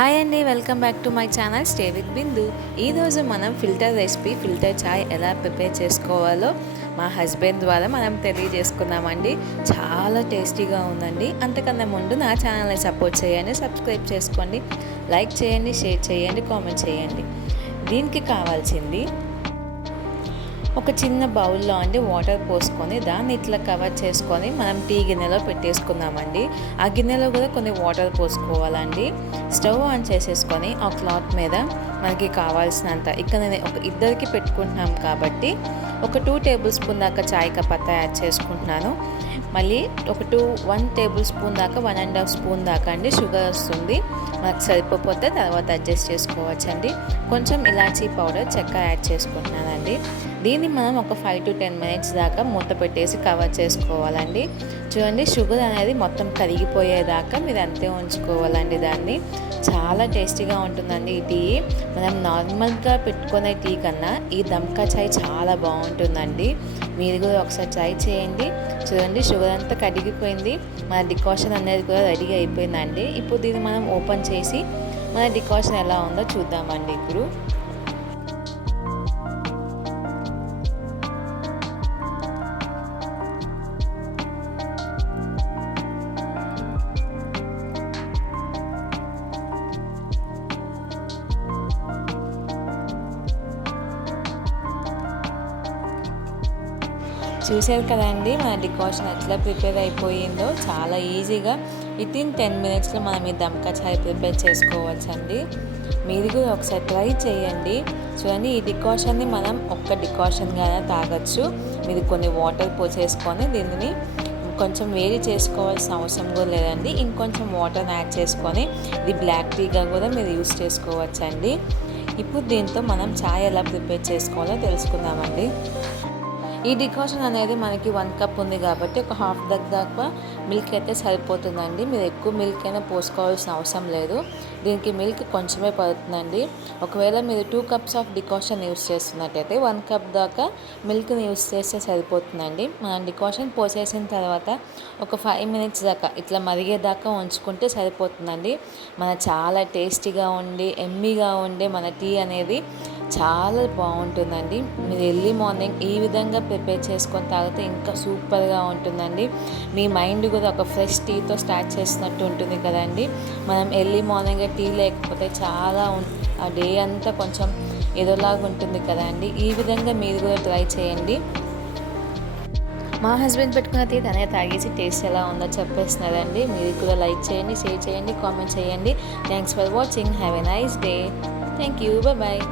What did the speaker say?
Hi అండి, welcome back to my channel stay with Bindu. ఈరోజు మనం ఫిల్టర్ రెసిపీ ఫిల్టర్ చాయ్ ఎలా ప్రిపేర్ చేసుకోవాలో మా హస్బెండ్ ద్వారా మనం తెలియజేసుకున్నామండి. చాలా టేస్టీగా ఉందండి. అంతకన్నా ముందు నా ఛానల్ని సపోర్ట్ చేయండి, సబ్స్క్రైబ్ చేసుకోండి, లైక్ చేయండి, షేర్ చేయండి, కామెంట్ చేయండి. దీనికి కావాల్సింది ఒక చిన్న బౌల్లో వాటర్ పోసుకొని దాన్ని ఇట్లా కవర్ చేసుకొని మనం టీ గిన్నెలో పెట్టేసుకుందామండి. ఆ గిన్నెలో కూడా కొన్ని వాటర్ పోసుకోవాలండి. స్టవ్ ఆన్ చేసేసుకొని ఆ క్లాత్ మీద మనకి కావాల్సినంత, ఇక్కడ నేను ఒక ఇద్దరికి పెట్టుకుంటున్నాం కాబట్టి ఒక 2 టేబుల్ స్పూన్ దాకా చాయ్ పత్తా యాడ్ చేసుకుంటున్నాను. మళ్ళీ ఒక 1 టేబుల్ స్పూన్ దాకా 1.5 స్పూన్ దాకా షుగర్ వస్తుంది. మనకు సరిపోతే తర్వాత అడ్జస్ట్ చేసుకోవచ్చండి. కొంచెం ఇలాచీ పౌడర్, చెక్క యాడ్ చేసుకుంటున్నానండి. దీన్ని మనం ఒక 5 to 10 మినిట్స్ దాకా మూత పెట్టేసి కవర్ చేసుకోవాలండి. చూడండి, షుగర్ అనేది మొత్తం కరిగిపోయేదాకా మీరు అంతే ఉంచుకోవాలండి. దాన్ని చాలా టేస్టీగా ఉంటుందండి ఈ టీ. మనం నార్మల్గా పెట్టుకునే టీ కన్నా ఈ దమ్కా చాయ్ చాలా బాగుంటుందండి. మీరు కూడా ఒకసారి ట్రై చేయండి. చూడండి, షుగర్ అంతా కరిగిపోయింది. మన డికాషన్ అనేది కూడా రెడీ అయిపోయిందండి. ఇప్పుడు దీన్ని మనం ఓపెన్ చేసి మన డికాషన్ ఎలా ఉందో చూద్దామండి. ఇప్పుడు చూసారు కదండి, మన డికాషన్ ఎట్లా ప్రిపేర్ అయిపోయిందో. చాలా ఈజీగా వితిన్ 10 మినిట్స్లో మనం ఈ దమ్కా చాయ్ ప్రిపేర్ చేసుకోవచ్చండి. మీరు కూడా ఒకసారి ట్రై చేయండి. చూడండి, ఈ డికాషన్ని మనం ఒక్క డికాషన్గానే తాగొచ్చు. మీరు కొన్ని వాటర్ పోసేసుకొని దీనిని కొంచెం వేడి చేసుకోవాల్సిన అవసరం కూడా లేదండి. ఇంకొంచెం వాటర్ యాడ్ చేసుకొని ఇది బ్లాక్ టీగా కూడా మీరు యూస్ చేసుకోవచ్చండి. ఇప్పుడు దీంతో మనం చాయ్ ఎలా ప్రిపేర్ చేసుకోవాలో తెలుసుకుందామండి. ఈ డికాషన్ అనేది మనకి 1 కప్ ఉంది కాబట్టి ఒక హాఫ్ దాకా మిల్క్ అయితే సరిపోతుందండి. మీరు ఎక్కువ మిల్క్ అయినా పోసుకోవాల్సిన అవసరం లేదు. దీనికి మిల్క్ కొంచెమే పడుతుందండి. ఒకవేళ మీరు 2 కప్స్ ఆఫ్ డికాషన్ యూస్ చేస్తున్నట్టయితే 1 కప్ దాకా మిల్క్ని యూస్ చేస్తే సరిపోతుందండి. మనం డికాషన్ పోసేసిన తర్వాత ఒక 5 మినిట్స్ దాకా ఇట్లా మరిగేదాకా ఉంచుకుంటే సరిపోతుందండి. చాలా టేస్టీగా ఉండి ఎమ్మీగా ఉండే మన టీ అనేది చాలా బాగుంటుందండి. మీరు ఎర్లీ మార్నింగ్ ఈ విధంగా ప్రిపేర్ చేసుకొని తాగితే ఇంకా సూపర్గా ఉంటుందండి. మీ మైండ్ కూడా ఒక ఫ్రెష్ టీతో స్టార్ట్ చేసినట్టు ఉంటుంది కదండి. మనం ఎర్లీ మార్నింగ్ టీ లేకపోతే చాలా ఆ డే అంతా కొంచెం ఏదోలాగా ఉంటుంది కదండి. ఈ విధంగా మీరు కూడా ట్రై చేయండి. మా హస్బెండ్ పెట్టుకున్న టీ తనే తాగేసి టేస్ట్ ఎలా ఉందో చెప్పేస్తున్నారండి. మీరు కూడా లైక్ చేయండి, షేర్ చేయండి, కామెంట్ చేయండి. Thanks for watching. Have a nice day. Thank you. Bye.